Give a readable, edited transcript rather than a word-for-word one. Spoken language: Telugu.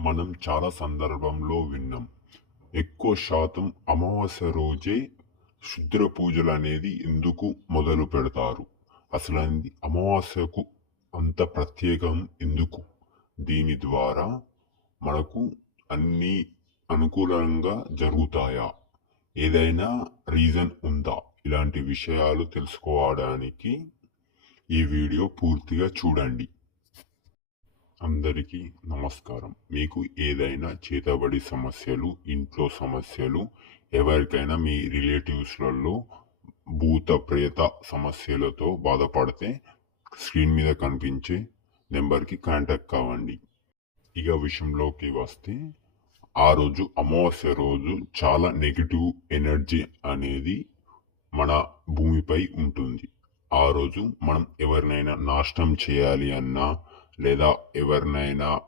మనం చాలా సందర్భంలో విన్నాం. ఎక్కువ శాతం అమావాస్య రోజే క్షుద్ర పూజలు అనేది ఎందుకు మొదలు పెడతారు? అసలు అమావాస్యకు అంత ప్రత్యేకం ఎందుకు? దీని ద్వారా మనకు అన్ని అనుకూలంగా జరుగుతాయా? ఏదైనా రీజన్ ఉందా? ఇలాంటి విషయాలు తెలుసుకోవడానికి ఈ వీడియో పూర్తిగా చూడండి. అందరికీ నమస్కారం. మీకు ఏదైనా చేతబడి సమస్యలు, ఇంట్లో సమస్యలు, ఎవరికైనా మీ రిలేటివ్స్లలో భూత ప్రేత సమస్యలతో బాధపడితే స్క్రీన్ మీద కనిపించే నెంబర్కి కాంటాక్ట్ కావండి. ఇక విషయంలోకి వస్తే, ఆ రోజు అమావాస్య రోజు చాలా నెగిటివ్ ఎనర్జీ అనేది మన భూమిపై ఉంటుంది. ఆ రోజు మనం ఎవరినైనా నాశనం చేయాలి అన్నా, లేదా ఎవరిపైన